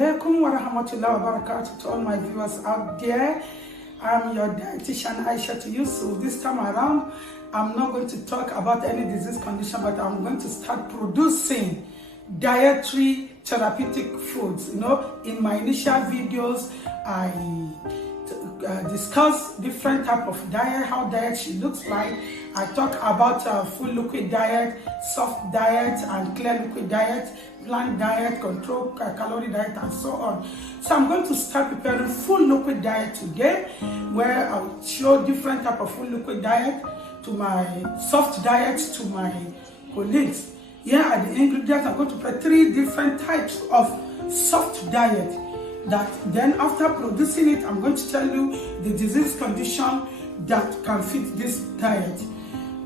alaikum wa rahmatullahi wa barakatuh to all my viewers out there. I'm your dietitian Aisha to you. So this time around, I'm not going to talk about any disease condition, but I'm going to start producing dietary therapeutic foods. You know, in my initial videos, I discuss different type of diet, how diet should looks like. I talk about full liquid diet, soft diet, and clear liquid diet, plant diet, control calorie diet, and so on. So I'm going to start preparing full liquid diet today, where I'll show different type of full liquid diet to my soft diet to my colleagues. Here are the ingredients. I'm going to prepare 3 different types of soft diet. That then after producing it, I'm going to tell you the disease condition that can fit this diet.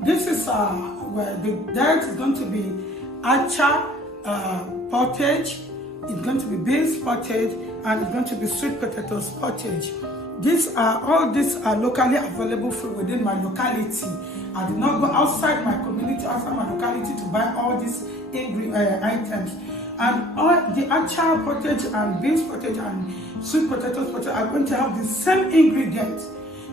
This is where the diet is going to be acha pottage, it's going to be beans pottage, and it's going to be sweet potatoes pottage. All these are locally available food within my locality. I did not go outside my community, outside my locality to buy all these items. And all the acha pottage and beans pottage and sweet potatoes pottage are going to have the same ingredient.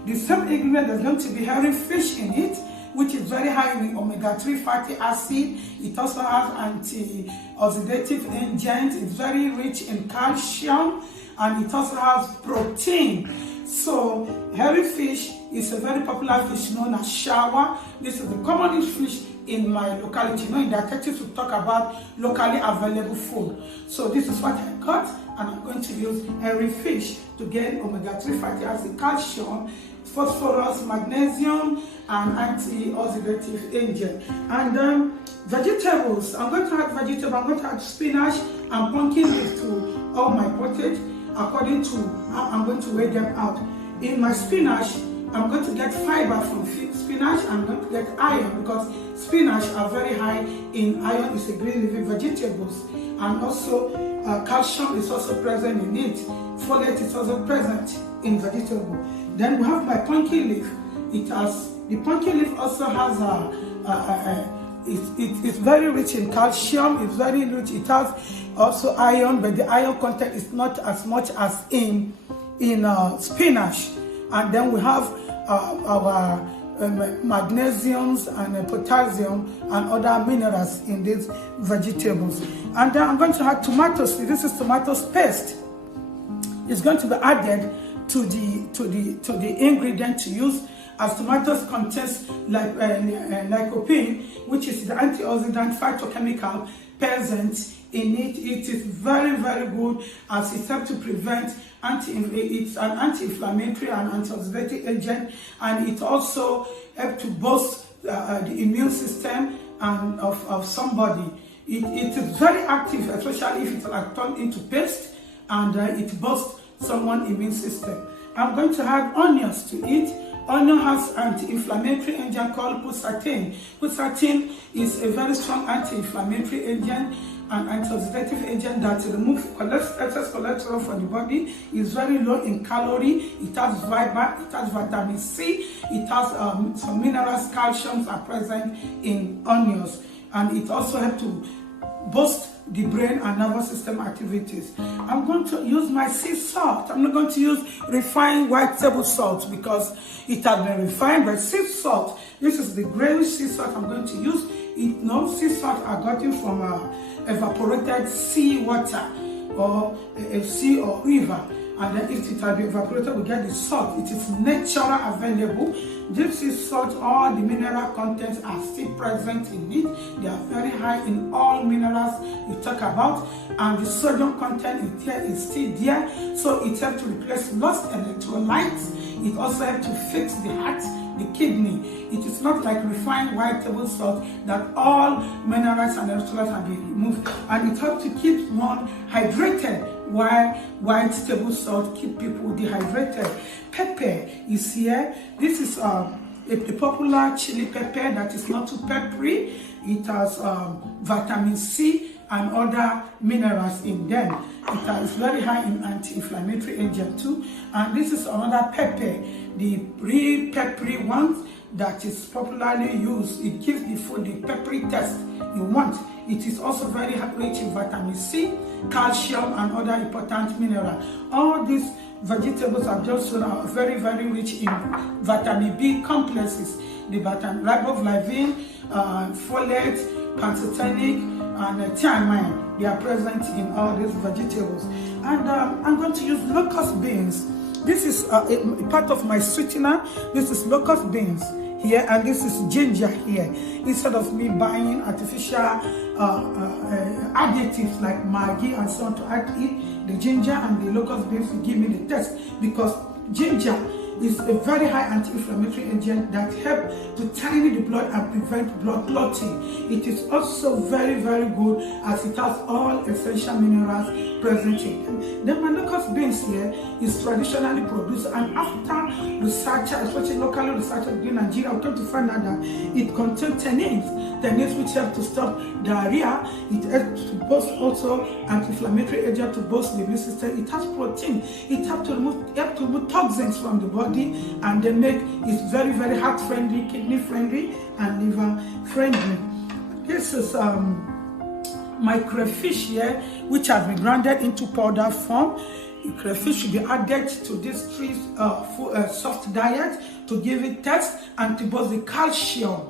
The same ingredient is going to be having fish in it, which is very high in omega-3 fatty acid. It also has anti-oxidative agents. It's very rich in calcium, and it also has protein. So hairy fish is a very popular fish known as shawa. This is the commonest fish in my locality. You know, in dietetics we talk about locally available food. So this is what I got, and I'm going to use hairy fish to get omega-3 fatty acid, calcium, phosphorus, magnesium, and anti-oxidative agent. And vegetables, I'm going to add vegetables. I'm going to add spinach and pumpkin leaf to all my pottage according to how I'm going to weigh them out. In my spinach, I'm going to get fiber from spinach. I'm going to get iron because spinach are very high in iron. It's a green leafy vegetables, and also calcium is also present in it. Folate is also present in vegetable. Then we have my pumpkin leaf. The pumpkin leaf also has it's very rich in calcium. It's very rich. It has also iron, but the iron content is not as much as in spinach. And then we have our magnesiums and potassium and other minerals in these vegetables. And then I'm going to add tomatoes. This is tomato paste. It's going to be added to the ingredient to use, as tomatoes contains lycopene, which is the antioxidant phytochemical present in it. It is very, very good, as it helps to prevent it's an anti-inflammatory and antioxidant agent, and it also helps to boost the immune system and of somebody. It is very active, especially if it's like turned into paste, and it boosts someone's immune system. I'm going to add onions to it. Onion has anti-inflammatory agent called quercetin. Quercetin is a very strong anti-inflammatory agent and antioxidative agent that removes excess cholesterol from the body. It's very low in calorie. It has fiber. It has vitamin C. It has some minerals, calcium are present in onions, and it also helps to boost the brain and nervous system activities. I'm going to use my sea salt. I'm not going to use refined white table salt because it has been refined, but sea salt, this is the grayish sea salt I'm going to use. Sea salt I got it from evaporated sea water or a sea or river. And then if it has been evaporated, we get the salt. It is natural available. This is salt. All the mineral contents are still present in it. They are very high in all minerals we talk about, and the sodium content is still there. So it helps to replace lost electrolytes. It also helps to fix the heart, the kidney. It is not like refined white table salt that all minerals and electrolytes have been removed, and it helps to keep one hydrated, while white table salt keep people dehydrated. Pepper is here. This is a popular chili pepper that is not too peppery. It has vitamin C and other minerals in them. It is very high in anti-inflammatory agent too. And this is another pepper, the real peppery one that is popularly used. It gives the food the peppery taste you want. It is also very rich in vitamin C, calcium, and other important minerals. All these vegetables I've just shown are very, very rich in vitamin B complexes. The vitamin riboflavin, folate, pantothenic, and thiamine. They are present in all these vegetables. And I'm going to use locust beans. This is a part of my sweetener. This is locust beans here, and this is ginger here. Instead of me buying artificial additives like Maggi and so on to add it, the ginger and the locust beans will give me the taste, because ginger is a very high anti-inflammatory agent that helps to tidy the blood and prevent blood clotting. It is also very, very good as it has all essential minerals present in it. The locust beans here is traditionally produced, and after researchers, especially local researchers in Nigeria, we came to find out that it contains tannins which help to stop diarrhea. It helps to boost also anti-inflammatory agent to boost the immune system. It has protein. It helps to remove toxins from the body, and they make it very, very heart friendly, kidney friendly, and liver friendly. This is my crayfish here, which have been grounded into powder form. The crayfish should be added to this three soft diet to give it taste and to boost the calcium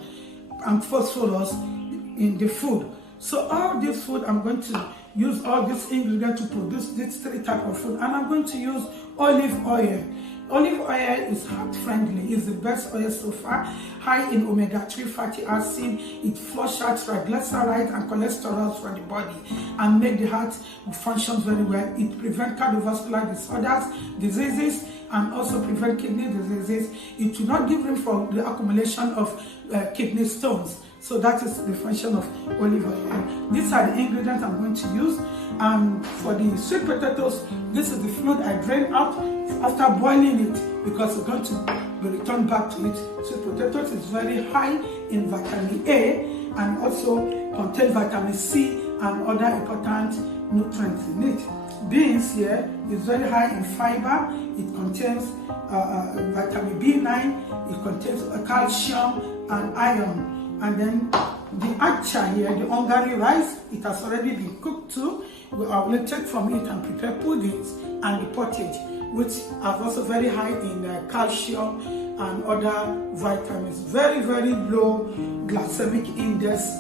and phosphorus in the food. So all this food, I'm going to use all these ingredients to produce this three type of food, and I'm going to use olive oil. Olive oil is heart friendly. It's the best oil so far. High in omega-3 fatty acid. It flushes out triglycerides and cholesterol from the body and make the heart function very well. It prevents cardiovascular disorders, diseases, and also prevent kidney diseases. It will not give room for the accumulation of kidney stones. So that is the function of olive oil. These are the ingredients I'm going to use. For the sweet potatoes, this is the fluid I drain out after boiling it, because we're going to be returned back to it. Sweet potatoes is very high in vitamin A and also contain vitamin C and other important nutrients in it. Beans here is very high in fiber. It contains vitamin B9. It contains calcium and iron. And then the acha here, the Hungary rice, it has already been cooked too. I will take from it and prepare puddings and the pottage, which are also very high in calcium and other vitamins. Very, very low glycemic index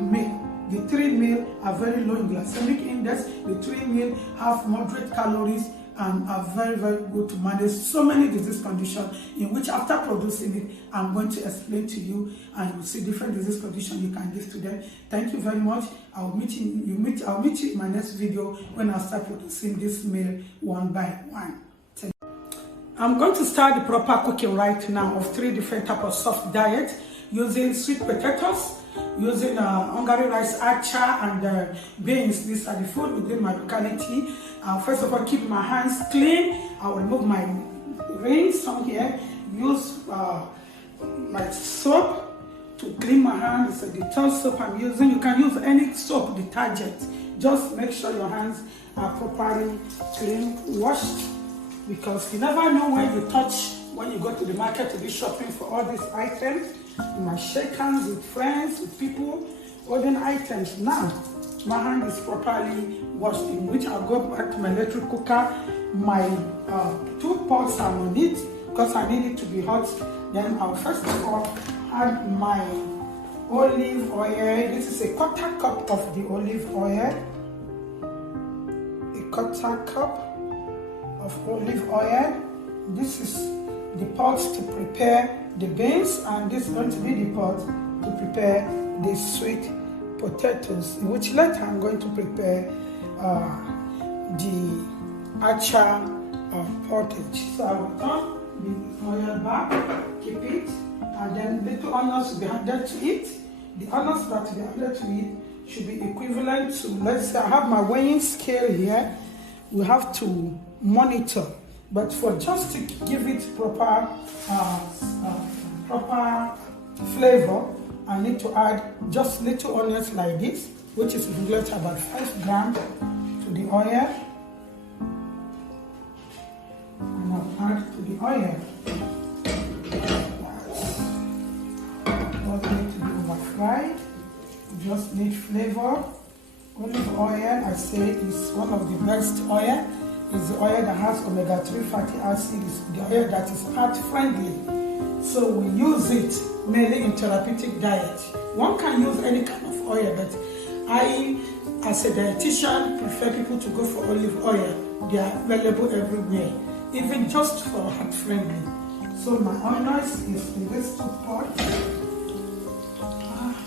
meal. The 3 meal are very low in glycemic index. The 3 meal have moderate calories and are very, very good to manage so many disease conditions, in which after producing it, I'm going to explain to you, and you'll see different disease conditions you can give to them. Thank you very much. I'll meet you in my next video when I start producing this meal one by one. I'm going to start the proper cooking right now of 3 different types of soft diet, using sweet potatoes, using Hungary rice, acha, and beans. These are the food within my locality. First of all, keep my hands clean. I will remove my rings from here. Use my soap to clean my hands. It's a Dettol soap I'm using. You can use any soap, detergent. Just make sure your hands are properly clean, washed, because you never know when you touch, when you go to the market to be shopping for all these items. You might shake hands with friends, with people, holding items. Now, my hand is properly washed, in which I'll go back to my electric cooker. My 2 pots are on it because I need it to be hot. Then I'll first of all add my olive oil. This is a 1/4 cup of the olive oil. A 1/4 cup of olive oil. This is the pot to prepare the beans, and this is going to be the pot to prepare the sweet potatoes, in which later I'm going to prepare the acha pottage. So I will turn the oil back, keep it, and then little onions will be added to it. The onions that will be added to it should be equivalent to, let's say I have my weighing scale here. We have to monitor, but for just to give it proper flavor, I need to add just little onions like this, which is equivalent to about 5 grams to the oil. And I'll add to the oil. Doesn't need to be over fried. You just need flavor. Olive oil, I say, is one of the best oil. It's the oil that has omega-3 fatty acid. It's the oil that is heart friendly. So we use it mainly in therapeutic diet. One can use any kind of oil, but I, as a dietitian, prefer people to go for olive oil. They are available everywhere, even just for heart friendly. So my onions is in this two pot.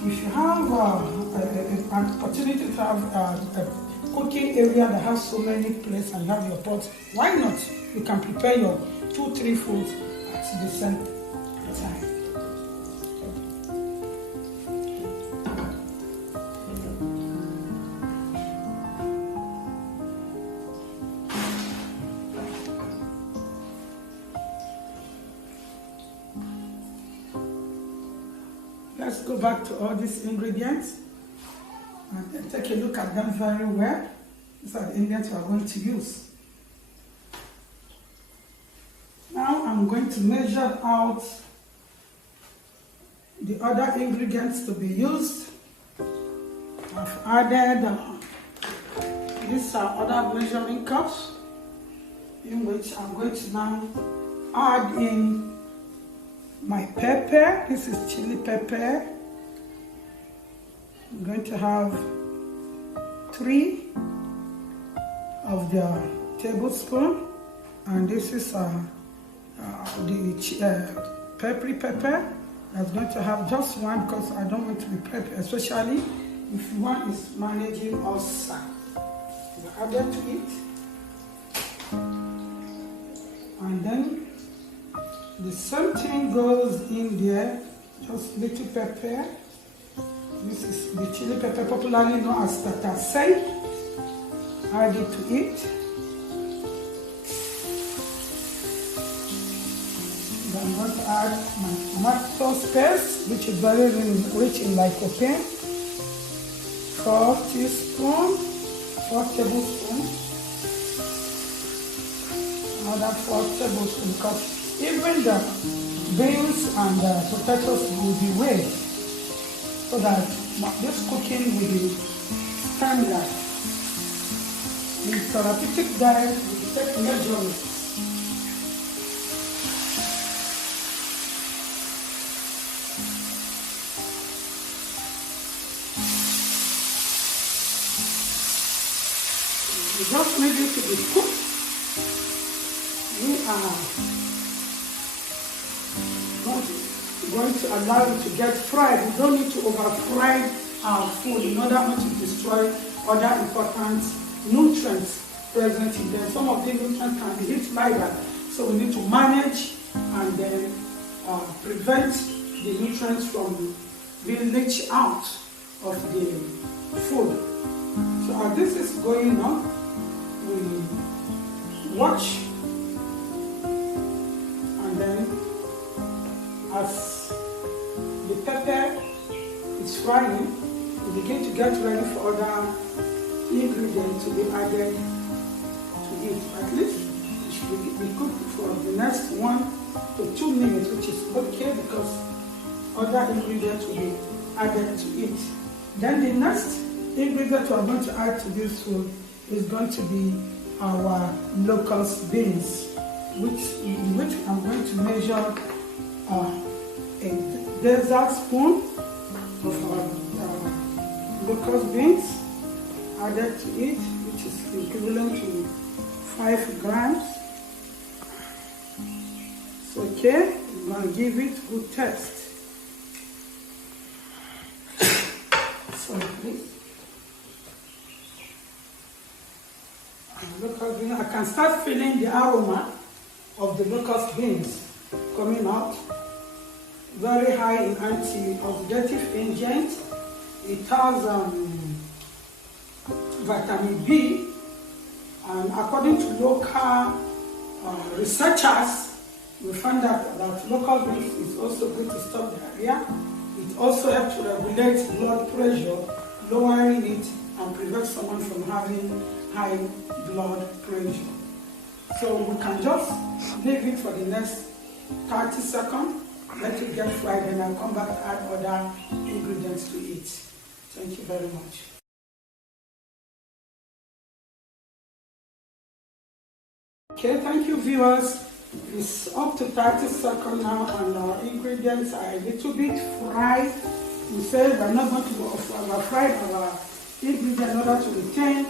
If you have an opportunity to have a cooking area that has so many places and you have your pot, why not? You can prepare your 2-3 foods at the same time. Let's go back to all these ingredients and then take a look at them very well. These are the ingredients we are going to use. Now I'm going to measure out the other ingredients to be used. I've added these are other measuring cups in which I'm going to now add in my pepper. This is chili pepper. I'm going to have 3 of the tablespoon, and this is the peppery pepper. I'm going to have just 1 because I don't want to be pepper, especially if one is managing ulcer. You add that to it, and then the same thing goes in there, just little pepper. This is the chili pepper, popularly known as tatasai. Add it to it. Then I'm going to add my tomato paste, which is very rich in lycopene. 4 tablespoons. Another 4 tablespoons, because even the beans and the potatoes will be weighed, so that this cooking will be standard. In therapeutic diet, we take measurements. You just need it to be cooked. We are going to allow it to get fried. We don't need to over fry our food in order not to destroy other important nutrients present in there. Some of the nutrients can be hit like that, so we need to manage and then prevent the nutrients from being leached out of the food. So as this is going on, we watch, and then as the pepper is frying, we begin to get ready for other ingredients to be added to it. At least it should be cooked for the next 1 to 2 minutes, which is okay because other ingredients will be added to it. Then the next ingredient we are going to add to this food is going to be our locust beans, in which I'm going to measure a dessert spoon of our locust beans added to it, which is equivalent to 5 grams. It's okay, we're going to give it good taste. So please, locust beans, I can start feeling the aroma of the locust beans coming out. Very high in antioxidative agent. It has vitamin B, and according to local researchers, we found that local beans is also good to stop diarrhea. It also helps to regulate blood pressure, lowering it and prevent someone from having high blood pressure. So we can just leave it for the next 30 seconds, let it get fried, and I'll come back to add other ingredients to it. Thank you very much. Okay, thank you, viewers. It's up to 30 seconds now, and our ingredients are a little bit fried. We said we're not going to fry our ingredients in order to retain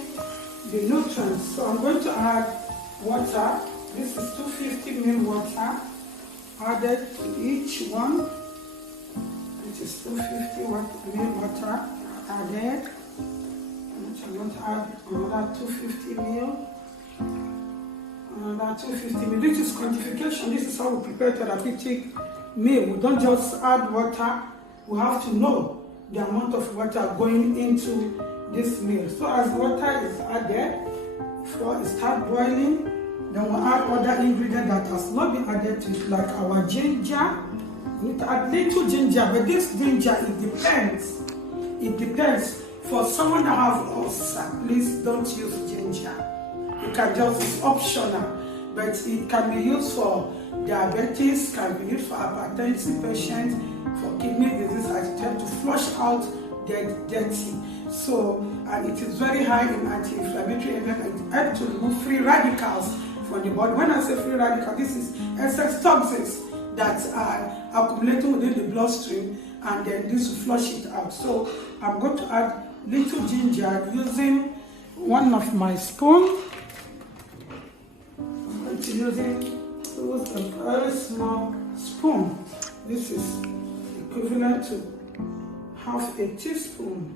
the nutrients. So I'm going to add water. This is 250 ml water added to each one. It is 250 ml water added. I'm going to add another 250 ml. Another 250 ml. This is quantification. This is how we prepare therapeutic meal. We don't just add water. We have to know the amount of water going into this meal. So as water is added, before it starts boiling, then we'll add other ingredients that has not been added to it, like our ginger. We need to add little ginger, but this ginger, it depends. It depends. For someone that have ulcer, please don't use ginger. You can just, it's optional, but it can be used for diabetes, can be used for hypertension patients, for kidney disease, as it helps to flush out the dirty. So, and it is very high in anti-inflammatory element. It helps to remove free radicals from the body. When I say free radical, this is excess toxins that are accumulating within the bloodstream, and then this will flush it out. So I'm going to add little ginger using one of my spoons. I'm going to use a very small spoon. This is equivalent to half a teaspoon,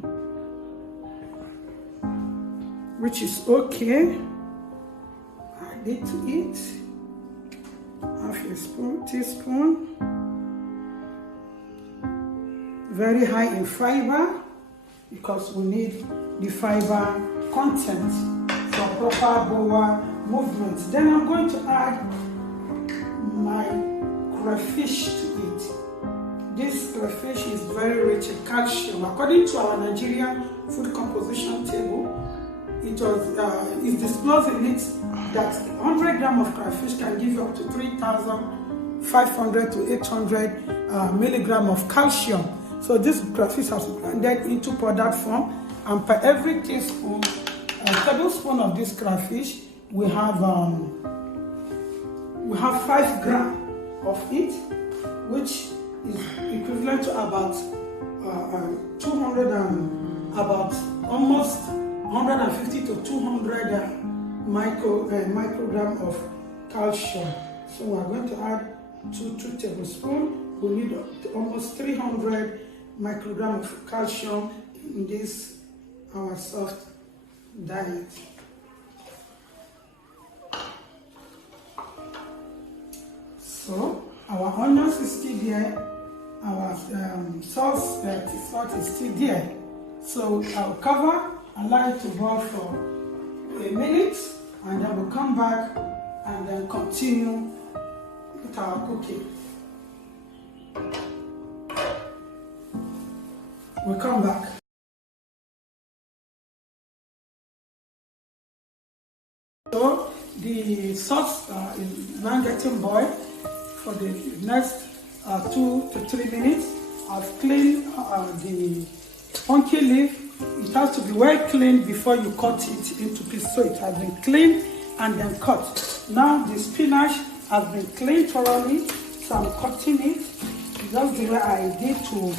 which is okay. Add it to it. Half a teaspoon. Very high in fiber, because we need the fiber content for proper bowel movement. Then I'm going to add my crayfish to it. This crayfish is very rich in calcium. According to our Nigerian food composition table, it is disclosed in it that 100 grams of crayfish can give you up to 3,500 to 800 milligrams of calcium. So this crayfish has been blended into powder form, and per every teaspoon, a tablespoon of this crayfish, we have 5 grams of it, which is equivalent to about 200 and about almost 150 to 200 microgram of calcium. So we are going to add 2 tablespoons. We need almost 300 microgram of calcium in this our soft diet. So our onions is still there, our salt is still there. So I'll cover, allow it to boil for a minute, and then we'll come back and then continue with our cooking. We'll come back. So the sauce is now getting boiled for the next 2 to 3 minutes. I've cleaned the pumpkin leaf. It has to be well cleaned before you cut it into pieces. So it has been cleaned and then cut. Now the spinach has been cleaned thoroughly, so I'm cutting it just the way I did to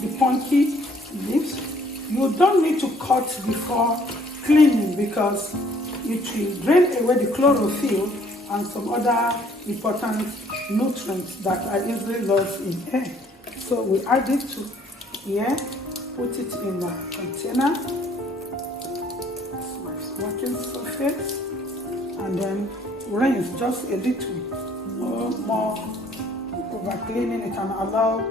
the pumpkin leaves. You don't need to cut before cleaning, because it will drain away the chlorophyll and some other important nutrients that are easily lost in air. So we add it to here, put it in a container, working surface, and then rinse just a little more. Over cleaning it and allow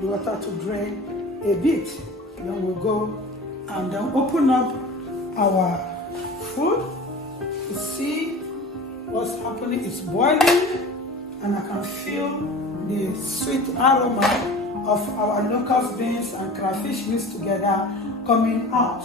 the water to drain a bit. Then we'll go and then open up our food to see what's happening. It's boiling, and I can feel the sweet aroma of our locust beans and crayfish mixed together coming out.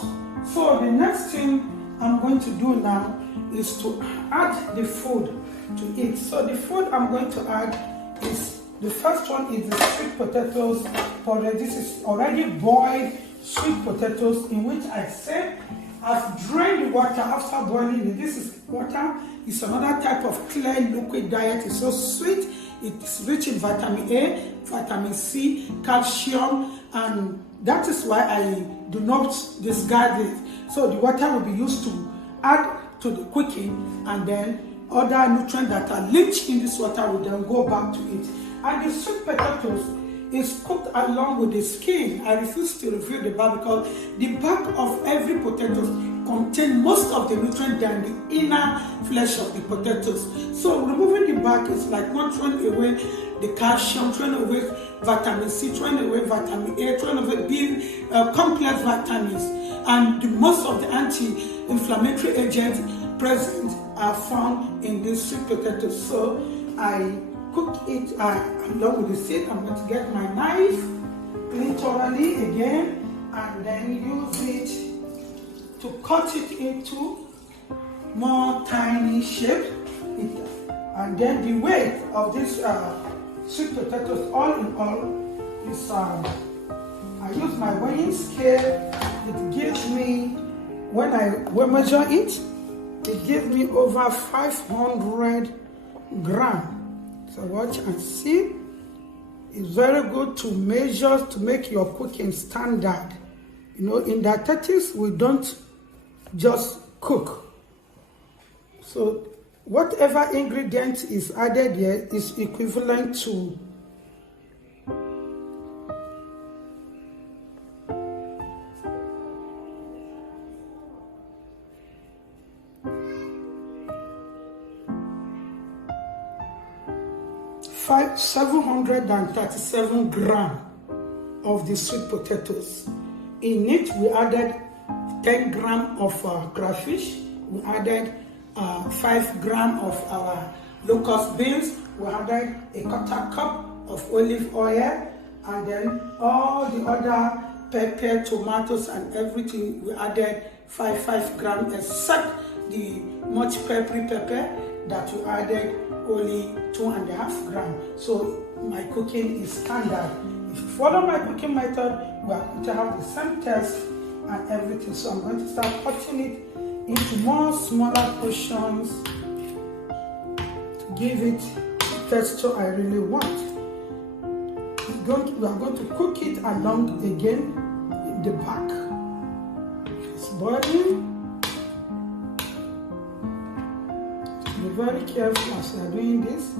So the next thing I'm going to do now is to add the food to it. So the food I'm going to add is, the first one is the sweet potatoes porridge. This is already boiled sweet potatoes, in which I said I've drained the water after boiling it. This is water. It's another type of clear liquid diet. It's so sweet. It's rich in vitamin A, vitamin C, calcium, and that is why I do not discard it. So the water will be used to add to the cooking, and then other nutrients that are leached in this water will then go back to it. And the sweet potatoes is cooked along with the skin. I refuse to reveal the back because the back of every potato contains most of the nutrients than the inner flesh of the potatoes. So removing the back is like not throwing away the calcium, throwing away vitamin C, throwing away vitamin A, throwing away B, complex vitamins. And most of the anti-inflammatory agents present are found in these sweet potatoes. So I cook it along with the seed. I'm going to get my knife, clean thoroughly again, and then use it to cut it into more tiny shape. And then the weight of this sweet potatoes, all in all, is I use my weighing scale. It gives me, when I measure it, it gives me over 500 grams. So watch and see. It's very good to measure to make your cooking standard. You know, in dietetics, we don't just cook. So whatever ingredient is added here is equivalent to 737 grams of the sweet potatoes. In it, we added 10 grams of crayfish. We added 5 grams of our locust beans. We added a quarter cup of olive oil, and then all the other pepper, tomatoes, and everything. We added 5 grams, except the much peppery pepper that we added only 2.5 grams. So my cooking is standard. If you follow my cooking method, we are going to have the same taste and everything. So I'm going to start cutting it into more smaller portions to give it the texture I really want. We are going to cook it along again in the back. It's boiling. Be very careful as you are doing this.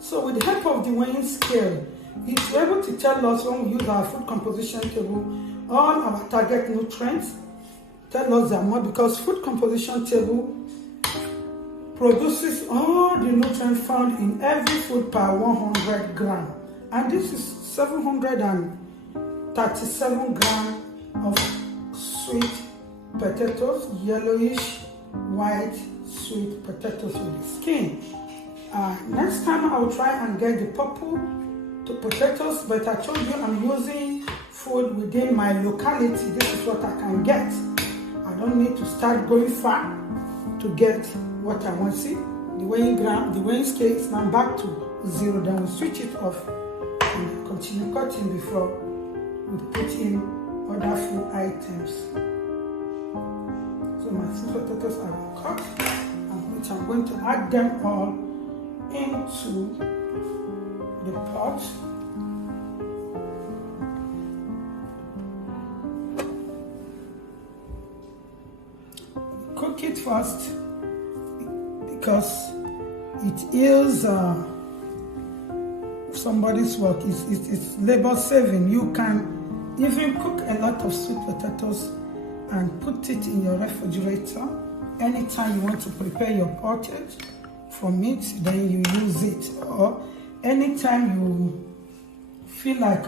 So with the help of the weighing scale, it's able to tell us, when we use our food composition table, all our target nutrients, tell us the amount, because food composition table produces all the nutrients found in every food per 100 grams. And this is 737 grams of sweet potatoes, yellowish white sweet potatoes with the skin. Next time I will try and get the purple potatoes, but I told you I'm using food within my locality. This is what I can get. I don't need to start going far to get what I want. See, the weighing scale is now back to 0. Then we switch it off and continue cutting before we put in other food items. So my sweet potatoes are cut, and I'm going to add them all into the pot. Cook it first because it is somebody's work. It's labor saving. You can even cook a lot of sweet potatoes and put it in your refrigerator. Anytime you want to prepare your pottage from it, then you use it. Or anytime you feel like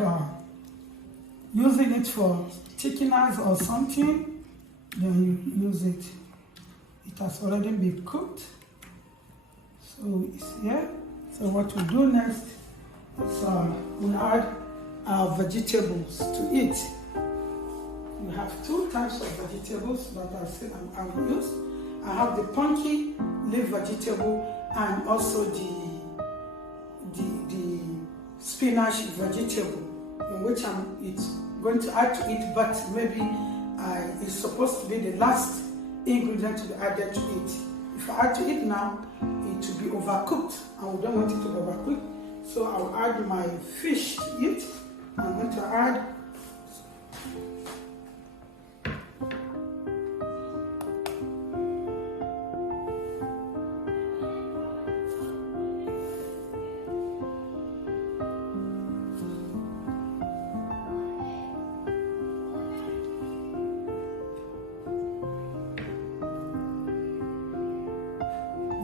using it for thickeners or something, then you use it. It has already been cooked, so it's here. So what we do next is we add our vegetables to it. We have 2 types of vegetables that I will use. I have the pumpkin leaf vegetable and also the spinach vegetable, in which it's going to add to it, but maybe it's supposed to be the last ingredient to be added to it. If I add to it now, it will be overcooked, and we don't want it to be overcooked. So I'll add my fish to it. I'm going to add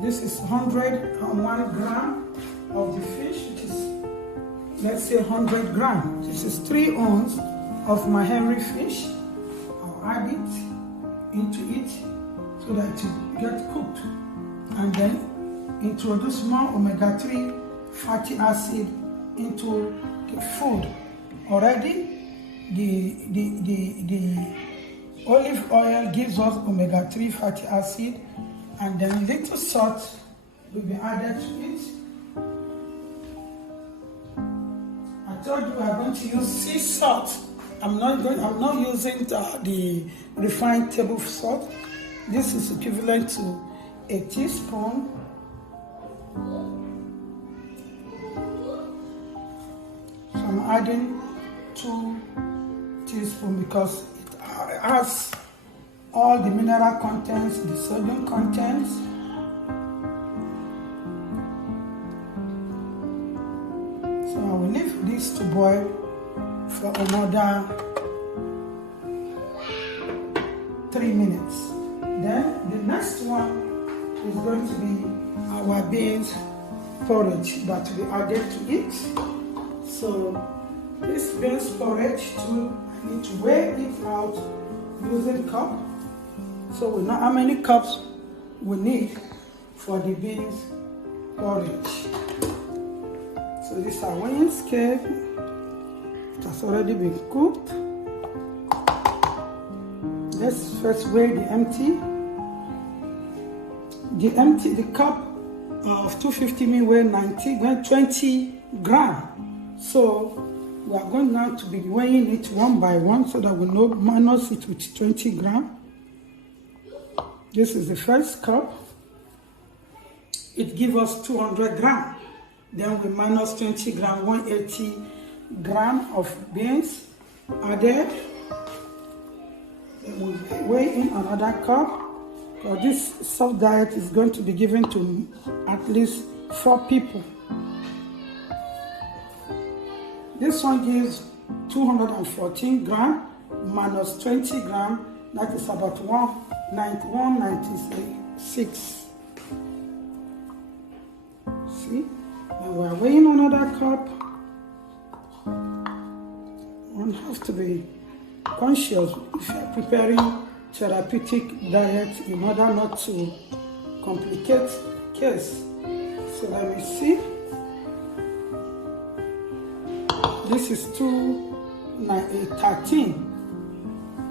this is 101 gram of the fish, which is, let's say, 100 gram. This is 3 ounces of my hairy fish. I'll add it into it so that it gets cooked, and then introduce more omega-3 fatty acid into the food. Already, the olive oil gives us omega-3 fatty acid, and then little salt will be added to it. I told you we are going to use sea salt. I'm not using the refined table salt. This is equivalent to a teaspoon. So I'm adding 2 teaspoons because it has all the mineral contents, the sodium contents. So I will leave this to boil for another 3 minutes. Then the next one is going to be our beans porridge that we added to it. So this beans porridge too, I need to weigh it out using cup. So we know how many cups we need for the beans porridge. So this is our weighing scale. It has already been cooked. Let's first weigh the empty. The cup of 250 ml weigh 20 gram. So we are going now to be weighing it one by one so that we know minus it with 20 gram. This is the first cup. It gives us 200 gram. Then we minus 20 gram, 180 gram of beans added. Then we weigh in another cup. Because this soft diet is going to be given to at least 4 people. This one gives 214 gram minus 20 gram. That is about 196. See? And we are weighing another cup. One has to be conscious if you are preparing therapeutic diet in order not to complicate case. So let me see. This is 213,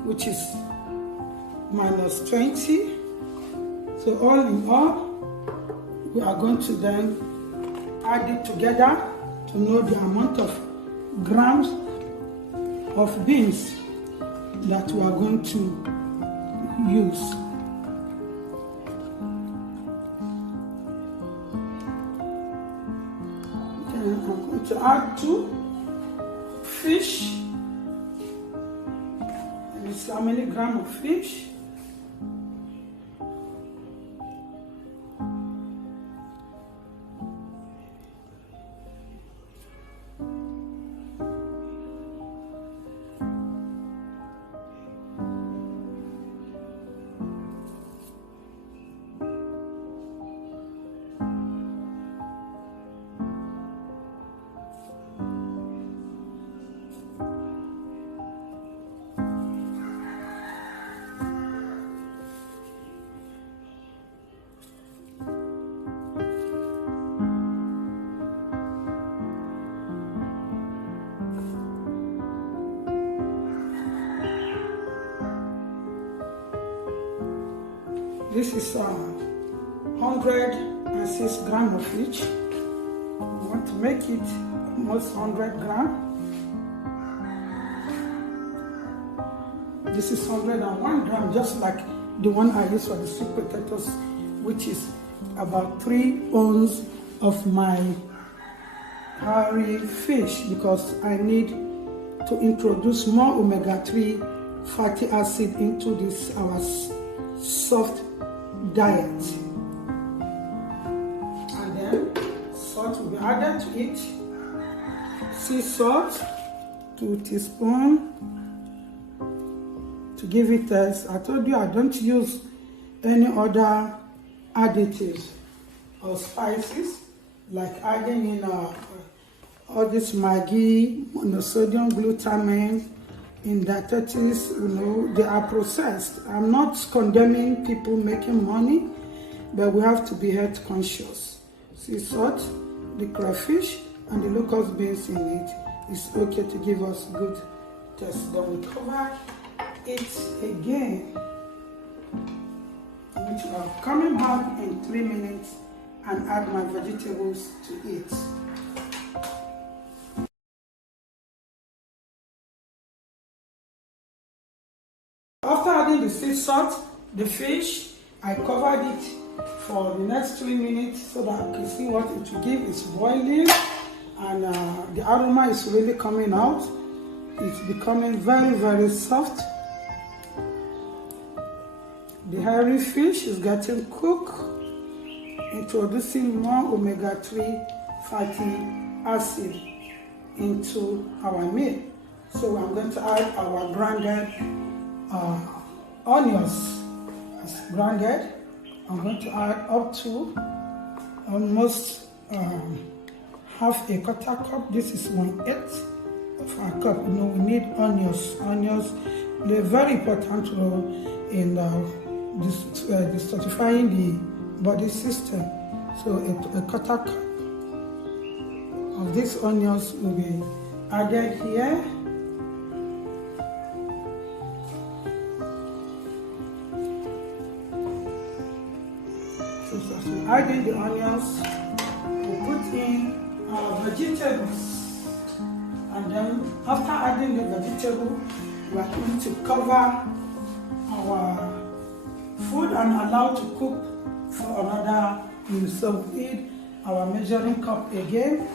which is minus 20. So all in all, we are going to then add it together to know the amount of grams of beans that we are going to use. Then I'm going to add 2 fish. And it's how many grams of fish? This is 106 grams of each. We want to make it almost 100 gram. This is 101 gram, just like the one I use for the sweet potatoes, which is about 3 ounces of my caries fish, because I need to introduce more omega-3 fatty acid into this our soft diet. And then salt will be added to it. Sea salt, 2 teaspoons, to give it taste. I told you I don't use any other additives or spices, like adding in all this Maggi, monosodium glutamate, in dietetics, they are processed. I'm not condemning people making money, but we have to be health conscious. Sea salt, the crayfish, and the locust beans in it is okay to give us good taste. Then we cover it again, which are coming back in 3 minutes, and add my vegetables to it. After adding the sea salt, the fish, I covered it for the next 3 minutes so that I can see what it will give. It's boiling, and the aroma is really coming out. It's becoming very, very soft. The hairy fish is getting cooked, introducing more omega-3 fatty acid into our meal. So I'm going to add our grounded onions. It's grounded. I'm going to add up to almost half a quarter cup. This is 1/8 of our cup. We need onions. Onions play a very important role in detoxifying the body system. So a quarter cup of these onions will be added here. So as we add in the onions, we put in our vegetables. And then after adding the vegetable, we are going to cover our food and allow to cook for another minute. So we need our measuring cup again.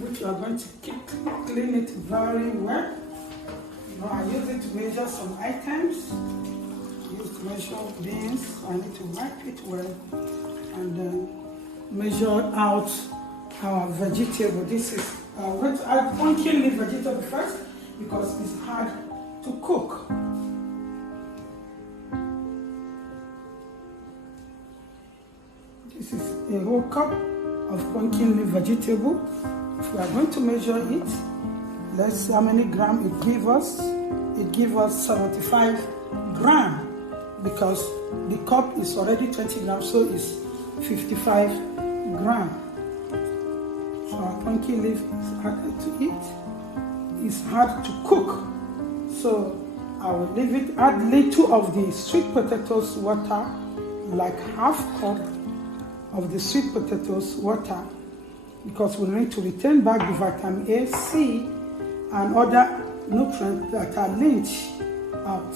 Which we are going to clean it very well. I use it to measure some items. I use to measure beans. I need to wipe it well and then measure out our vegetable. This is I'm going to add pumpkin leaf vegetable first because it's hard to cook. This is a whole cup of pumpkin leaf vegetable. If we are going to measure it, let's see how many grams it gives us. It gives us 75 grams because the cup is already 20 grams, so it's 55 grams. So our pumpkin leaf is added to it. It's hard to cook, so I will leave it. Add little of the sweet potatoes water, like half cup of the sweet potatoes water, because we need to return back the vitamin A, C, and other nutrients that are leached out.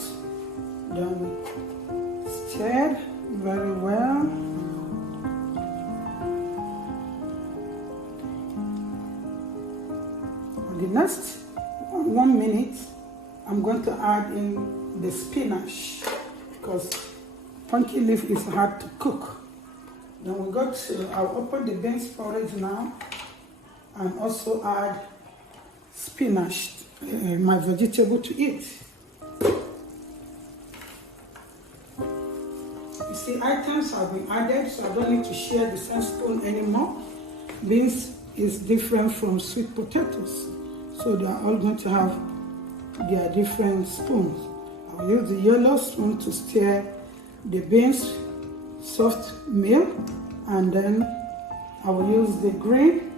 Then we stir very well. On the next 1 minute, I'm going to add in the spinach because pumpkin leaf is hard to cook. Then we got I'll open the beans porridge now and also add spinach, my vegetable, to it. You see, items have been added, so I don't need to share the same spoon anymore. Beans is different from sweet potatoes, so they are all going to have their different spoons. I'll use the yellow spoon to stir the beans soft meal, and then I will use the green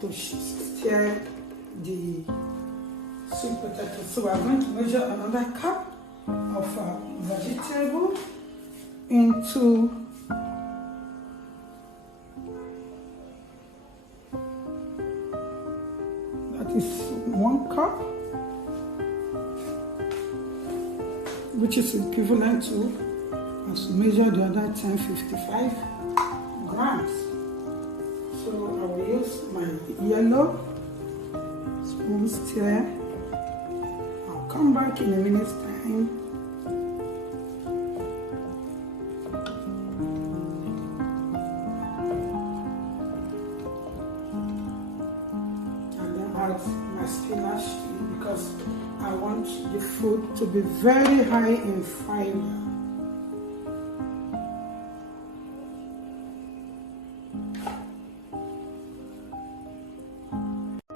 to stir the sweet potato. So I'm going to measure another cup of vegetable into which is equivalent to, as we measured the other time, 55 grams. So I will use my yellow spoon stir. I'll come back in a minute's time. And then add my spinach because I want the food to be very high in fiber.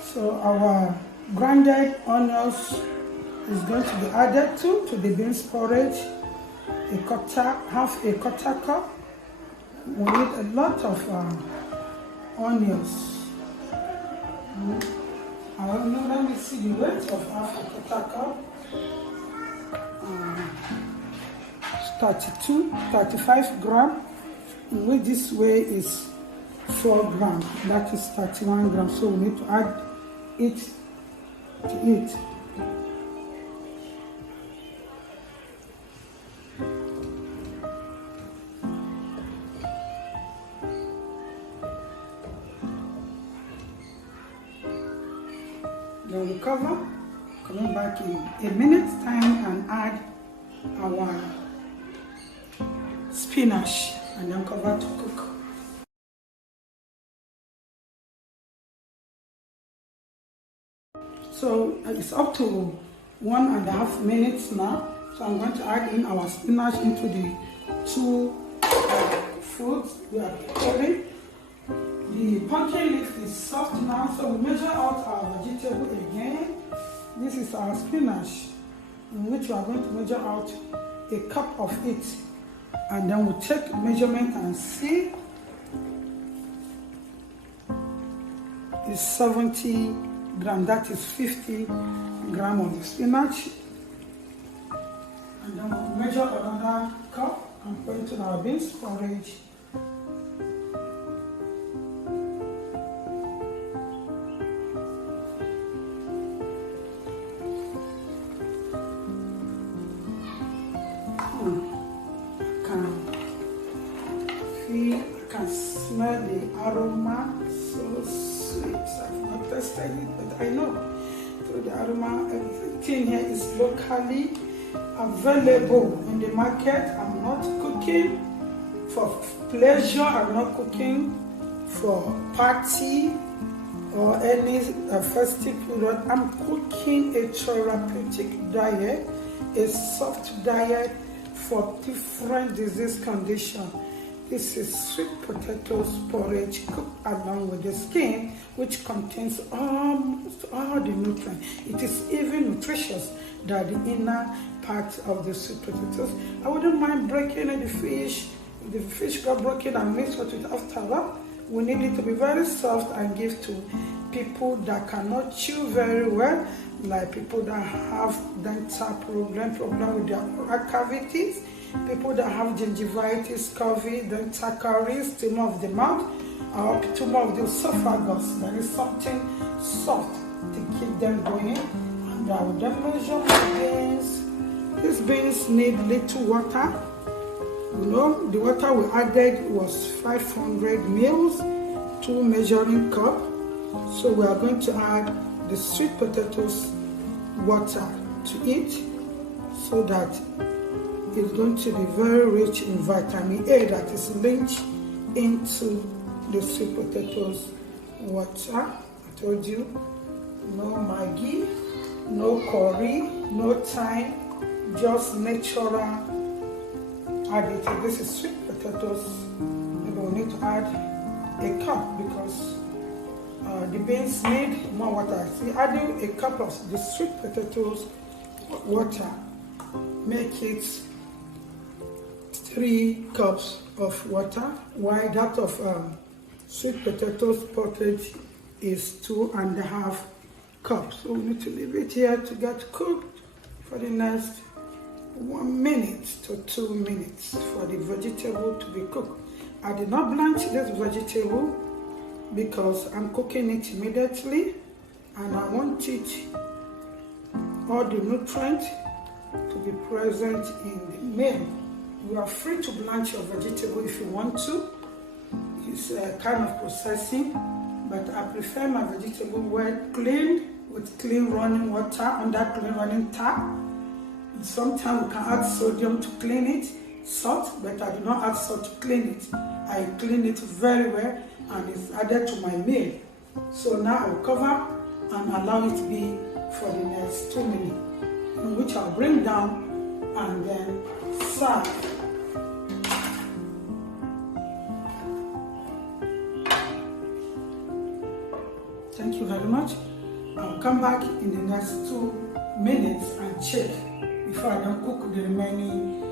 So our grounded onions is going to be added to the beans porridge. Half a quarter cup. We need a lot of onions. Let me see the weight of half a quarter cup. 35 grams. Which this way is 4 grams. That is 31 grams. So we need to add it to it. Then we cover, coming back in a minute's time and add our spinach and then cover to cook. So it's up to 1.5 minutes now. So I'm going to add in our spinach into the two foods we are preparing. The pumpkin leaf is soft now, so we measure out our vegetable again. This is our spinach, in which we are going to measure out a cup of it. And then we'll take measurement and see. It's 70 grams, that is 50 grams of the spinach. And then we'll measure another cup and put it in our beans porridge. I can smell the aroma, so sweet. I've not tested it, but I know through the aroma, everything here is locally available in the market. I'm not cooking for pleasure, I'm not cooking for party or any festive period. I'm cooking a therapeutic diet, a soft diet for different disease conditions. This is sweet potatoes porridge cooked along with the skin, which contains almost all the nutrients. It is even nutritious than the inner part of the sweet potatoes. I wouldn't mind breaking the fish. If the fish got broken and mixed with it after that, we need it to be very soft and give to people that cannot chew very well, like people that have dental problem with their oral cavities, people that have gingivitis, scurvy, dental caries, tumor of the mouth, or tumor of the esophagus. There is something soft to keep them going. And I will then measure my beans. These beans need little water. You know, the water we added was 500 mils, 2 measuring cup. So we are going to add the sweet potatoes water to it, so that it's going to be very rich in vitamin A that is linked into the sweet potatoes water. I told you, no Maggi, no curry, no thyme, just natural additive. This is sweet potatoes. Maybe we need to add a cup because the beans need more water. See, adding a cup of the sweet potatoes water make it 3 cups of water, while that of sweet potatoes pottage is 2.5 cups. So we need to leave it here to get cooked for the next 1 minute to 2 minutes for the vegetable to be cooked. I did not blanch this vegetable because I'm cooking it immediately and I want it, all the nutrients to be present in the meal. You are free to blanch your vegetable if you want to. It's a kind of processing, but I prefer my vegetable well cleaned with clean running water under clean running tap. And sometimes we can add sodium to clean it, salt, but I do not add salt to clean it. I clean it very well and it's added to my meal. So now I'll cover and allow it to be for the next 2 minutes, in which I'll bring down and then serve. Thank you very much. I'll come back in the next 2 minutes and check before I don't cook the remaining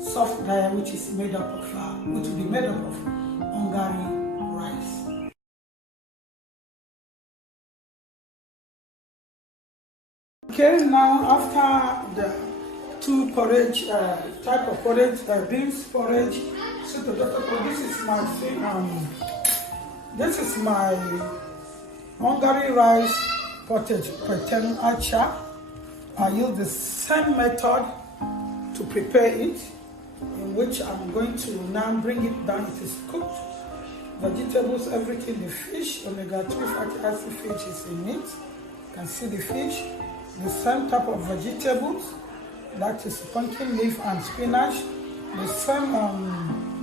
soft diet, which is made up of which will be made up of Hungary rice. Okay, now after the 2 porridge type of porridge, beans porridge, this is my Hungary rice pottage pretend acha. I use the same method to prepare it, in which I'm going to now bring it down. It is cooked. Vegetables, everything, the fish, omega-3 fatty acid fish is in it. You can see the fish. The same type of vegetables, that is pumpkin leaf and spinach. The same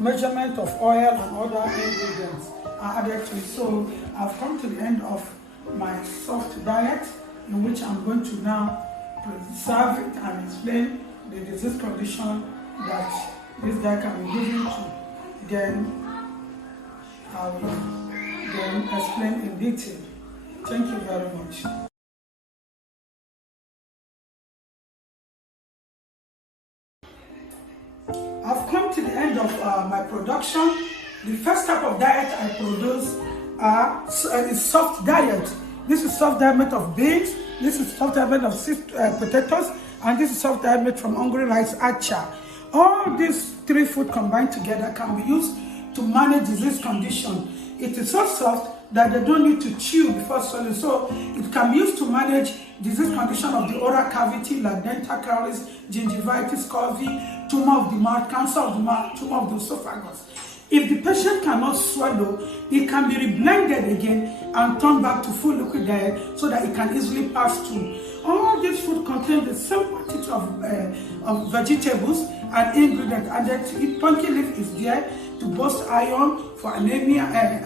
measurement of oil and other ingredients are added to it. So I've come to the end of my soft diet, in which I'm going to now preserve it and explain the disease condition that this diet can be given to. Then I will then explain in detail. Thank you very much. I've come to the end of my production. The first type of diet I produce is soft diet. This is soft diet made of beans. This is soft diet made of potatoes, and this is soft diet made from Hungary rice acha. All these 3 foods combined together can be used to manage disease condition. It is so soft that they don't need to chew before swallowing, so it can be used to manage disease condition of the oral cavity like dental caries, gingivitis, scurvy, tumor of the mouth, cancer of the mouth, tumor of the esophagus. If the patient cannot swallow, it can be reblended again and turned back to full liquid diet so that it can easily pass through. All this food contains the same quantity of vegetables and ingredients added to it. Pumpkin leaf is there to boost iron for anemia and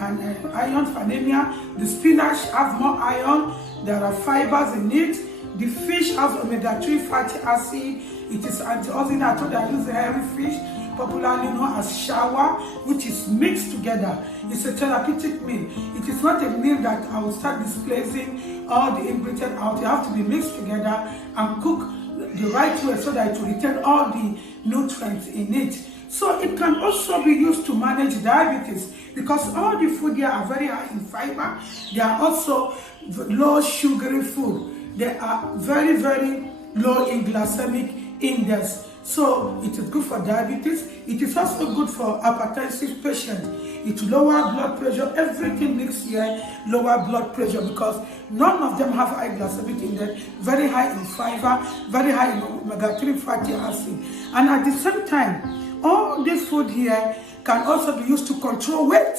iron for anemia. The spinach has more iron. There are fibers in it. The fish has omega-3 fatty acid. It is antioxidant. I told you I use the hairy fish, popularly known as shower, which is mixed together. It's a therapeutic meal. It is not a meal that I will start displacing all the ingredients out. You have to be mixed together and cook the right way so that it will retain all the nutrients in it. So it can also be used to manage diabetes, because all the food here are very high in fiber. They are also low sugary food. They are very, very low in glycemic index. So it is good for diabetes. It is also good for hypertensive patients. It lower blood pressure. Everything mixed here lower blood pressure, because none of them have high glycemic index, very high in fiber, very high in omega-3 fatty acid. And at the same time, all this food here can also be used to control weight,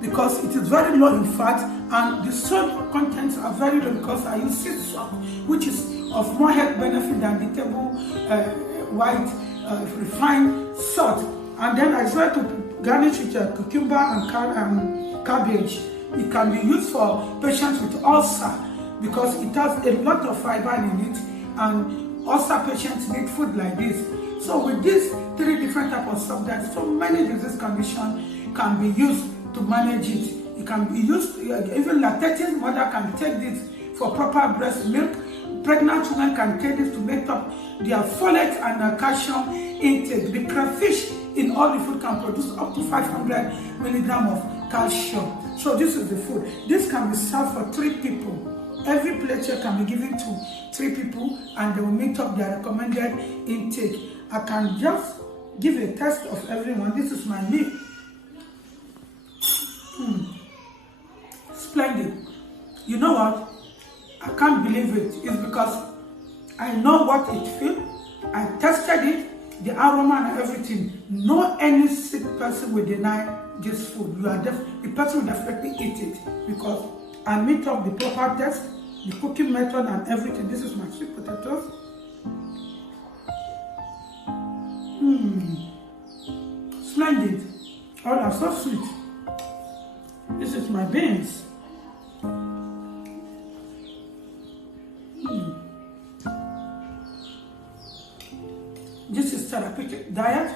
because it is very low in fat, and the sodium contents are very low because I use sea salt, which is of more health benefit than the table white refined salt. And then I try to garnish with cucumber and cabbage. It can be used for patients with ulcer because it has a lot of fiber in it, and ulcer patients need food like this. So with these 3 different types of substances, so many disease conditions can be used to manage it. It can be used, even lactating mother can take this for proper breast milk. Pregnant women can take this to make up their folate and calcium intake. The crayfish in all the food can produce up to 500 milligrams of calcium. So this is the food. This can be served for 3 people. Every plate here can be given to 3 people, and they will meet up their recommended intake. I can just give a test of everyone. This is my meal. Splendid. You know what? I can't believe it. It's because I know what it feels. I tested it, the aroma and everything. No any sick person will deny this food. The person will definitely eat it because I meet up the proper test, the cooking method and everything. This is my sweet potatoes. Splendid. All are so sweet. This is my beans. This is therapeutic diet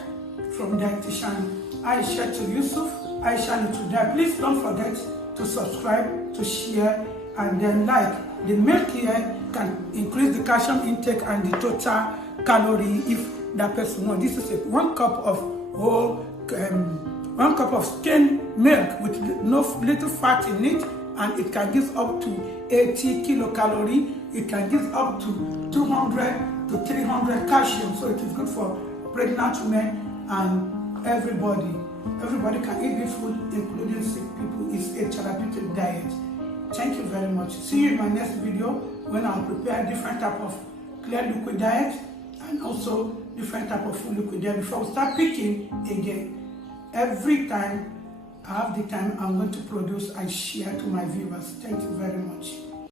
from dietitian Aisha to Yusuf, Aisha to Diet. Please don't forget to subscribe, to share, and then like. The milk here can increase the calcium intake and the total calorie if that person wants. This is 1 cup of whole, 1 cup of skimmed milk with no little fat in it, and it can give up to 80 kilocalorie. It can give up to 200 to 300 calcium, so it is good for pregnant women and everybody. Everybody can eat this food, including sick people. It's a therapeutic diet. Thank you very much. See you in my next video when I'll prepare different type of clear liquid diet and also different type of full liquid diet before we start picking again. Every time I have the time, I'm going to produce and share to my viewers. Thank you very much.